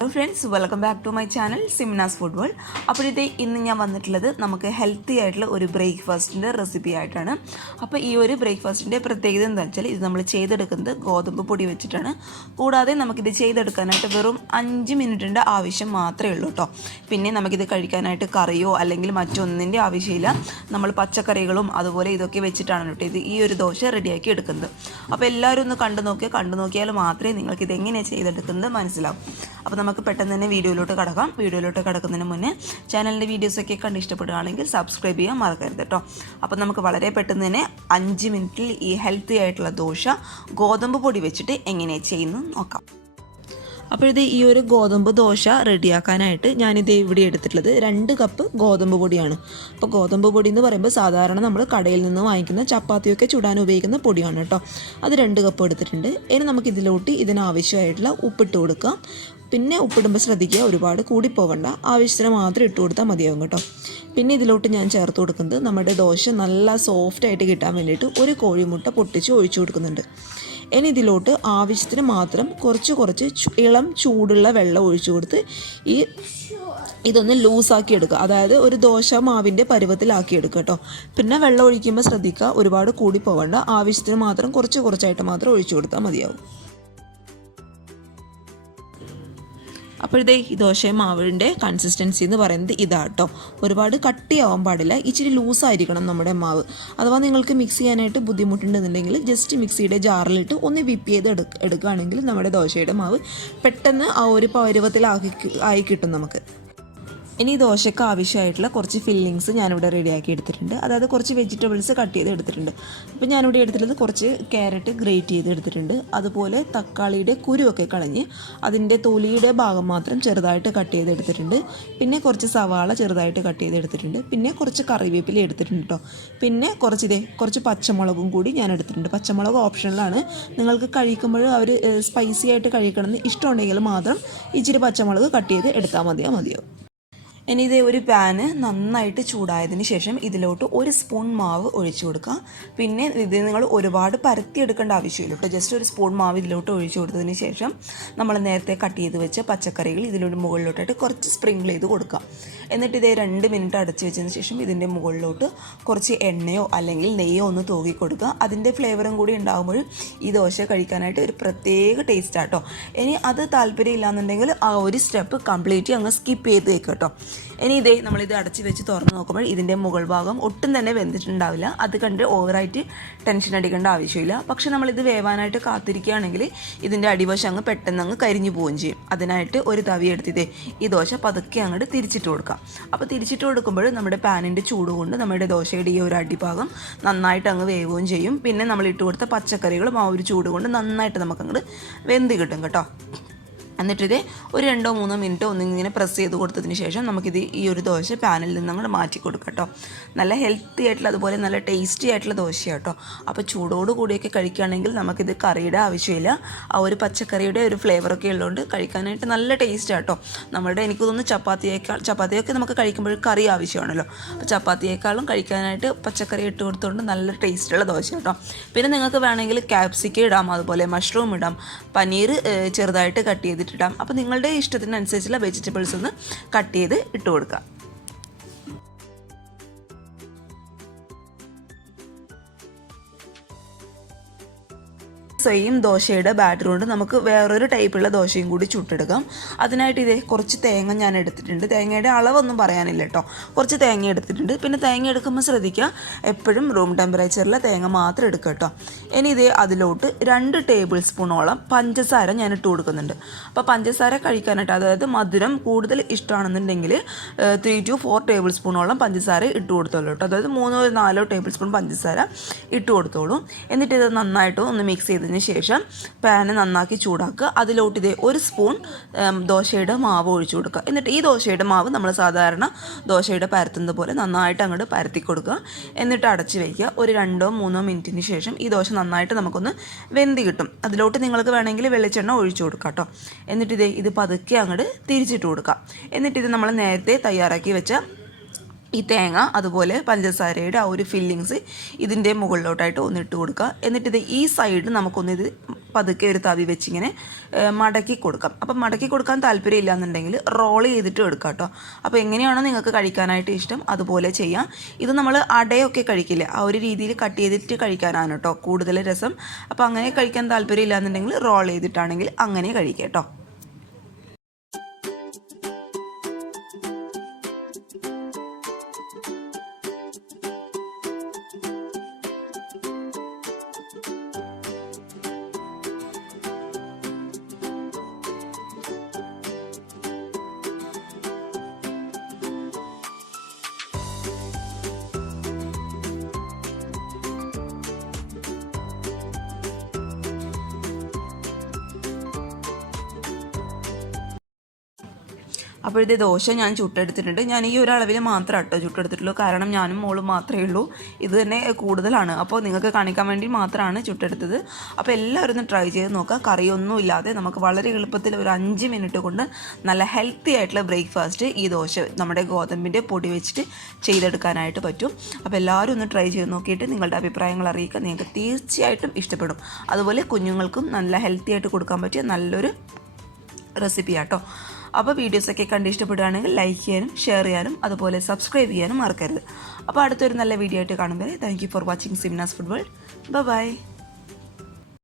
Hello friends, welcome back to my channel Simnas food world. അപ്പോഴത്തെ ഇന്ന് ഞാൻ വന്നിട്ടുള്ളത് നമുക്ക് ഹെൽത്തി ആയിട്ടുള്ള ഒരു ബ്രേക്ക്ഫാസ്റ്റിൻ്റെ റെസിപ്പി ആയിട്ടാണ്. അപ്പോൾ ഈ ഒരു ബ്രേക്ക്ഫാസ്റ്റിൻ്റെ പ്രത്യേകത എന്താണെന്ന് വെച്ചാൽ ഇത് നമ്മൾ ചെയ്തെടുക്കുന്നത് ഗോതമ്പ് പൊടി വെച്ചിട്ടാണ്. കൂടാതെ നമുക്കിത് ചെയ്തെടുക്കാനായിട്ട് വെറും 5 മിനിറ്റിൻ്റെ ആവശ്യം മാത്രമേ ഉള്ളൂ കേട്ടോ. പിന്നെ നമുക്കിത് കഴിക്കാനായിട്ട് കറിയോ അല്ലെങ്കിൽ മറ്റൊന്നിൻ്റെ ആവശ്യമില്ല. നമ്മൾ പച്ചക്കറികളും അതുപോലെ ഇതൊക്കെ വെച്ചിട്ടാണ് കേട്ടോ ഇത് ഈ ഒരു ദോശ റെഡിയാക്കി എടുക്കുന്നത്. അപ്പോൾ എല്ലാവരും ഒന്ന് കണ്ടു നോക്കിയാൽ മാത്രമേ നിങ്ങൾക്കിത് എങ്ങനെയാണ് ചെയ്തെടുക്കുന്നത് മനസ്സിലാവും. അപ്പോൾ നമുക്ക് പെട്ടെന്ന് തന്നെ വീഡിയോയിലോട്ട് കടക്കുന്നതിന് മുന്നേ ചാനലിൻ്റെ വീഡിയോസൊക്കെ കണ്ട് ഇഷ്ടപ്പെടുകയാണെങ്കിൽ സബ്സ്ക്രൈബ് ചെയ്യാൻ മറക്കരുത് കേട്ടോ. അപ്പോൾ നമുക്ക് വളരെ പെട്ടെന്ന് തന്നെ 5 മിനിറ്റിൽ ഈ ഹെൽത്തി ആയിട്ടുള്ള ദോശ ഗോതമ്പ് പൊടി വെച്ചിട്ട് എങ്ങനെയാണ് ചെയ്യുന്നത് നോക്കാം. അപ്പോൾ ഈ ഒരു ഗോതമ്പ് ദോശ റെഡിയാക്കാനായിട്ട് ഞാനിത് ഇവിടെ എടുത്തിട്ടുള്ളത് 2 കപ്പ് ഗോതമ്പ് പൊടിയാണ്. അപ്പോൾ ഗോതമ്പ് പൊടി എന്ന് പറയുമ്പോൾ സാധാരണ നമ്മൾ കടയിൽ നിന്ന് വാങ്ങിക്കുന്ന ചപ്പാത്തിയൊക്കെ ചുടാൻ ഉപയോഗിക്കുന്ന പൊടിയാണ് കേട്ടോ. അത് 2 കപ്പ് എടുത്തിട്ടുണ്ട്. ഇനി നമുക്ക് ഇതിനാവശ്യമായിട്ടുള്ള ഉപ്പിട്ട് കൊടുക്കാം. പിന്നെ ഉപ്പിടുമ്പോൾ ശ്രദ്ധിക്കുക, ഒരുപാട് കൂടി പോകണ്ട, ആവശ്യത്തിന് മാത്രം ഇട്ട് കൊടുത്താൽ മതിയാവും കേട്ടോ. പിന്നെ ഇതിലോട്ട് ഞാൻ ചേർത്ത് കൊടുക്കുന്നത് നമ്മുടെ ദോശ നല്ല സോഫ്റ്റായിട്ട് കിട്ടാൻ വേണ്ടിയിട്ട് ഒരു കോഴിമുട്ട പൊട്ടിച്ച് ഒഴിച്ചു കൊടുക്കുന്നുണ്ട്. ഇനി ഇതിലോട്ട് ആവശ്യത്തിന് മാത്രം കുറച്ച് ഇളം ചൂടുള്ള വെള്ളം ഒഴിച്ചു കൊടുത്ത് ഇതൊന്ന് ലൂസാക്കി എടുക്കുക. അതായത് ഒരു ദോശ മാവിൻ്റെ പരുവത്തിലാക്കി എടുക്കുക കേട്ടോ. പിന്നെ വെള്ളം ഒഴിക്കുമ്പോൾ ശ്രദ്ധിക്കുക, ഒരുപാട് കൂടി പോകണ്ട, ആവശ്യത്തിന് മാത്രം കുറച്ചായിട്ട് മാത്രം ഒഴിച്ചു കൊടുത്താൽ മതിയാവും. അപ്പോഴത്തെ ഈ ദോശ മാവിൻ്റെ കൺസിസ്റ്റൻസി എന്ന് പറയുന്നത് ഇതാട്ടോ. ഒരുപാട് കട്ടിയാവാൻ പാടില്ല, ഇച്ചിരി ലൂസായിരിക്കണം നമ്മുടെ മാവ്. അഥവാ നിങ്ങൾക്ക് മിക്സ് ചെയ്യാനായിട്ട് ബുദ്ധിമുട്ടുണ്ടെന്നുണ്ടെങ്കിൽ ജസ്റ്റ് മിക്സിയുടെ ജാറിലിട്ട് ഒന്ന് വിപ്പ് ചെയ്ത് എടുക്കുകയാണെങ്കിൽ നമ്മുടെ ദോശയുടെ മാവ് പെട്ടെന്ന് ആ ഒരു പരുവത്തിലായി കിട്ടും നമുക്ക്. ഇനി ദോശയ്ക്ക് ആവശ്യമായിട്ടുള്ള കുറച്ച് ഫില്ലിങ്സ് ഞാനിവിടെ റെഡിയാക്കി എടുത്തിട്ടുണ്ട്. അതായത് കുറച്ച് വെജിറ്റബിൾസ് കട്ട് ചെയ്ത് എടുത്തിട്ടുണ്ട്. അപ്പോൾ ഞാനിവിടെ എടുത്തിട്ടുള്ളത് കുറച്ച് ക്യാരറ്റ് ഗ്രേറ്റ് ചെയ്ത് എടുത്തിട്ടുണ്ട്. അതുപോലെ തക്കാളിയുടെ കുരുവൊക്കെ കളഞ്ഞ് അതിൻ്റെ തൊലിയുടെ ഭാഗം മാത്രം ചെറുതായിട്ട് കട്ട് ചെയ്ത് എടുത്തിട്ടുണ്ട്. പിന്നെ കുറച്ച് സവാള ചെറുതായിട്ട് കട്ട് ചെയ്ത് എടുത്തിട്ടുണ്ട്. പിന്നെ കുറച്ച് കറിവേപ്പില എടുത്തിട്ടുണ്ട് കേട്ടോ. പിന്നെ കുറച്ച് പച്ചമുളകും കൂടി ഞാൻ എടുത്തിട്ടുണ്ട്. പച്ചമുളക് ഓപ്ഷണലാണ്, നിങ്ങൾക്ക് കഴിക്കുമ്പോൾ അവർ സ്പൈസി ആയിട്ട് കഴിക്കണമെന്ന് ഇഷ്ടമുണ്ടെങ്കിൽ മാത്രം ഇച്ചിരി പച്ചമുളക് കട്ട് ചെയ്ത് എടുത്താൽ മതിയോ. ഇനി ഒരു പാന് നന്നായിട്ട് ചൂടായതിന് ശേഷം ഇതിലോട്ട് 1 സ്പൂൺ മാവ് ഒഴിച്ചു കൊടുക്കുക. പിന്നെ ഇത് നിങ്ങൾ ഒരുപാട് പരത്തിയെടുക്കേണ്ട ആവശ്യമില്ല കേട്ടോ. ജസ്റ്റ് 1 സ്പൂൺ മാവ് ഇതിലോട്ട് ഒഴിച്ചു കൊടുത്തതിന് ശേഷം നമ്മൾ നേരത്തെ കട്ട് ചെയ്ത് വെച്ച പച്ചക്കറികൾ ഇതിലോട്ട് മുകളിലോട്ടായിട്ട് കുറച്ച് സ്പ്രിങ്കിൾ ചെയ്ത് കൊടുക്കുക. എന്നിട്ട് 2 മിനിറ്റ് അടച്ചു വെച്ചതിന് ശേഷം ഇതിൻ്റെ മുകളിലോട്ട് കുറച്ച് എണ്ണയോ അല്ലെങ്കിൽ നെയ്യോ ഒന്ന് തൂകി കൊടുക്കുക. അതിൻ്റെ ഫ്ലേവറും കൂടി ഉണ്ടാകുമ്പോൾ ഈ ദോശ കഴിക്കാനായിട്ട് ഒരു പ്രത്യേക ടേസ്റ്റാട്ടോ. ഇനി അത് താല്പര്യം ഇല്ലാന്നുണ്ടെങ്കിൽ ആ ഒരു സ്റ്റെപ്പ് കംപ്ലീറ്റ് അങ്ങ് സ്കിപ്പ് ചെയ്ത് വെക്കുക കേട്ടോ. ഇനി നമ്മളിത് അടച്ച് വെച്ച് തുറന്ന് നോക്കുമ്പോൾ ഇതിൻ്റെ മുകൾ ഭാഗം ഒട്ടും തന്നെ വെന്തിട്ടുണ്ടാവില്ല. അത് കണ്ട് ഓവറായിട്ട് ടെൻഷൻ അടിക്കേണ്ട ആവശ്യമില്ല. പക്ഷെ നമ്മളിത് വേവാനായിട്ട് കാത്തിരിക്കുകയാണെങ്കിൽ ഇതിൻ്റെ അടിവശം അങ്ങ് പെട്ടെന്ന് അങ്ങ് കരിഞ്ഞു പോവുകയും ചെയ്യും. അതിനായിട്ട് ഒരു തവി എടുത്തിട്ട് ഈ ദോശ പതുക്കെ അങ്ങോട്ട് തിരിച്ചിട്ട് കൊടുക്കാം. അപ്പോൾ തിരിച്ചിട്ട് കൊടുക്കുമ്പോൾ നമ്മുടെ പാനിൻ്റെ ചൂട് കൊണ്ട് നമ്മുടെ ദോശയുടെ ഈ ഒരു അടിഭാഗം നന്നായിട്ട് അങ്ങ് വേവുകയും ചെയ്യും. പിന്നെ നമ്മൾ ഇട്ട് കൊടുത്ത പച്ചക്കറികളും ആ ഒരു ചൂട് കൊണ്ട് നന്നായിട്ട് നമുക്കങ്ങോട്ട് വെന്ത് കിട്ടും കേട്ടോ. എന്നിട്ടിത് ഒരു 2-3 മിനിറ്റ് ഒന്നിങ്ങനെ പ്രസ് ചെയ്ത് കൊടുത്തതിന് ശേഷം നമുക്കിത് ഈ ഒരു ദോശ പാനിൽ നിന്ന് അങ്ങോട്ട് മാറ്റി കൊടുക്കാം കേട്ടോ. നല്ല ഹെൽത്തി ആയിട്ടുള്ള അതുപോലെ നല്ല ടേസ്റ്റി ആയിട്ടുള്ള ദോശയാണ് കേട്ടോ. അപ്പോൾ ചൂടോട് കൂടിയൊക്കെ കഴിക്കുകയാണെങ്കിൽ നമുക്കിത് കറിയുടെ ആവശ്യമില്ല. ആ ഒരു പച്ചക്കറിയുടെ ഒരു ഫ്ലേവറൊക്കെ ഉള്ളതുകൊണ്ട് കഴിക്കാനായിട്ട് നല്ല ടേസ്റ്റ് കേട്ടോ. എനിക്ക് തോന്നുന്നു ചപ്പാത്തിയൊക്കെ നമുക്ക് കഴിക്കുമ്പോൾ കറി ആവശ്യമാണല്ലോ. അപ്പോൾ ചപ്പാത്തിയേക്കാളും കഴിക്കാനായിട്ട് പച്ചക്കറി ഇട്ട് കൊടുത്തുകൊണ്ട് നല്ല ടേസ്റ്റുള്ള ദോശ കേട്ടോ. പിന്നെ നിങ്ങൾക്ക് വേണമെങ്കിൽ ക്യാപ്സിക്കം ഇടാം, അതുപോലെ മഷ്റൂം ഇടാം, പനീർ ചെറുതായിട്ട് കട്ട് ചെയ്തിട്ട് ഇടാം. അപ്പോൾ നിങ്ങളുടെ ഇഷ്ടത്തിനനുസരിച്ചുള്ള വെജിറ്റബിൾസ് ഒന്ന് കട്ട് ചെയ്ത് ഇട്ട് കൊടുക്കുക. സെയിം ദോശയുടെ ബാറ്റർ കൊണ്ട് നമുക്ക് വേറൊരു ടൈപ്പുള്ള ദോശയും കൂടി ചുട്ടെടുക്കാം. അതിനായിട്ട് കുറച്ച് തേങ്ങ ഞാൻ എടുത്തിട്ടുണ്ട്. തേങ്ങയുടെ അളവൊന്നും പറയാനില്ല കേട്ടോ. കുറച്ച് തേങ്ങ എടുത്തിട്ടുണ്ട്. പിന്നെ തേങ്ങ എടുക്കുമ്പോൾ ശ്രദ്ധിക്കുക, എപ്പോഴും റൂം ടെമ്പറേച്ചറിലെ തേങ്ങ മാത്രം എടുക്കുക കേട്ടോ. ഇനി അതിലോട്ട് 2 ടേബിൾ സ്പൂണോളം പഞ്ചസാര ഞാൻ ഇട്ട് കൊടുക്കുന്നുണ്ട്. അപ്പോൾ പഞ്ചസാര കഴിക്കാനായിട്ട്, അതായത് മധുരം കൂടുതൽ ഇഷ്ടമാണെന്നുണ്ടെങ്കിൽ 3 to 4 ടേബിൾ സ്പൂണോളം പഞ്ചസാര ഇട്ട് കൊടുത്തോളൂ കേട്ടോ. അതായത് 3-4 ടേബിൾ സ്പൂൺ പഞ്ചസാര ഇട്ട് കൊടുത്തോളൂ. എന്നിട്ട് ഇത് നന്നായിട്ട് ഒന്ന് മിക്സ് ചെയ്തതിന് ശേഷം പാന് നന്നാക്കി ചൂടാക്കുക. അതിലോട്ട് 1 സ്പൂൺ ദോശയുടെ മാവ് ഒഴിച്ചു കൊടുക്കുക. എന്നിട്ട് ഈ ദോശയുടെ മാവ് നമ്മൾ സാധാരണ ദോശയുടെ പരത്തുന്നത് പോലെ നന്നായിട്ട് അങ്ങോട്ട് പരത്തി കൊടുക്കുക. എന്നിട്ട് അടച്ച് വയ്ക്കുക. ഒരു 2-3 മിനിറ്റിന് ശേഷം ഈ ദോശ നന്നായിട്ട് നമുക്കൊന്ന് വെന്ത് കിട്ടും. അതിലോട്ട് നിങ്ങൾക്ക് വേണമെങ്കിൽ വെളിച്ചെണ്ണ ഒഴിച്ചു കൊടുക്കാം കേട്ടോ. എന്നിട്ട് ഇത് പതുക്കെ അങ്ങോട്ട് തിരിച്ചിട്ട് കൊടുക്കുക. എന്നിട്ട് നമ്മൾ നേരത്തെ തയ്യാറാക്കി വെച്ച ഈ തേങ്ങ അതുപോലെ പഞ്ചസാരയുടെ ആ ഒരു ഫില്ലിങ്സ് ഇതിൻ്റെ മുകളിലോട്ടായിട്ട് ഒന്നിട്ട് കൊടുക്കുക. എന്നിട്ട് ഇത് ഈ സൈഡ് നമുക്കൊന്നിത് പതുക്കെ ഒരു തവി വെച്ചിങ്ങനെ മടക്കി കൊടുക്കാം. അപ്പം മടക്കി കൊടുക്കാൻ താല്പര്യമില്ല എന്നുണ്ടെങ്കിൽ റോൾ ചെയ്തിട്ട് എടുക്കാം കേട്ടോ. അപ്പോൾ എങ്ങനെയാണോ നിങ്ങൾക്ക് കഴിക്കാനായിട്ട് ഇഷ്ടം അതുപോലെ ചെയ്യാം. ഇത് നമ്മൾ അടയൊക്കെ കഴിക്കില്ല ആ ഒരു രീതിയിൽ കട്ട് ചെയ്തിട്ട് കഴിക്കാനാണ് കേട്ടോ കൂടുതൽ രസം. അപ്പോൾ അങ്ങനെ കഴിക്കാൻ താല്പര്യമില്ല എന്നുണ്ടെങ്കിൽ റോൾ ചെയ്തിട്ടാണെങ്കിൽ അങ്ങനെ കഴിക്കാം കേട്ടോ. അപ്പോഴത്തെ ദോശ ഞാൻ ചുട്ടെടുത്തിട്ടുണ്ട്. ഞാൻ ഈ ഒരു അളവിൽ മാത്രമേ കേട്ടോ ചുട്ടെടുത്തിട്ടുള്ളൂ. കാരണം ഞാനും മോളും മാത്രമേ ഉള്ളൂ. ഇത് തന്നെ കൂടുതലാണ്. അപ്പോൾ നിങ്ങൾക്ക് കാണിക്കാൻ വേണ്ടി മാത്രമാണ് ചുട്ടെടുത്തത്. അപ്പോൾ എല്ലാവരും ഒന്ന് ട്രൈ ചെയ്ത് നോക്കുക. കറിയൊന്നും ഇല്ലാതെ നമുക്ക് വളരെ എളുപ്പത്തിൽ ഒരു 5 മിനിറ്റ് കൊണ്ട് നല്ല ഹെൽത്തി ആയിട്ടുള്ള ബ്രേക്ക്ഫാസ്റ്റ് ഈ ദോശ നമ്മുടെ ഗോതമ്പിൻ്റെ പൊടി വെച്ചിട്ട് ചെയ്തെടുക്കാനായിട്ട് പറ്റും. അപ്പോൾ എല്ലാവരും ഒന്ന് ട്രൈ ചെയ്ത് നോക്കിയിട്ട് നിങ്ങളുടെ അഭിപ്രായങ്ങൾ അറിയിക്കുക. നിങ്ങൾക്ക് തീർച്ചയായിട്ടും ഇഷ്ടപ്പെടും. അതുപോലെ കുഞ്ഞുങ്ങൾക്കും നല്ല ഹെൽത്തി ആയിട്ട് കൊടുക്കാൻ പറ്റിയ നല്ലൊരു റെസിപ്പി ആട്ടോ. അപ്പോൾ വീഡിയോസൊക്കെ കണ്ട് ഇഷ്ടപ്പെടുകയാണെങ്കിൽ ലൈക്ക് ചെയ്യാനും ഷെയർ ചെയ്യാനും അതുപോലെ സബ്സ്ക്രൈബ് ചെയ്യാനും മറക്കരുത്. അപ്പോൾ അടുത്തൊരു നല്ല വീഡിയോ ആയിട്ട് കാണുമ്പോൾ thank you for watching Simnas food world. By.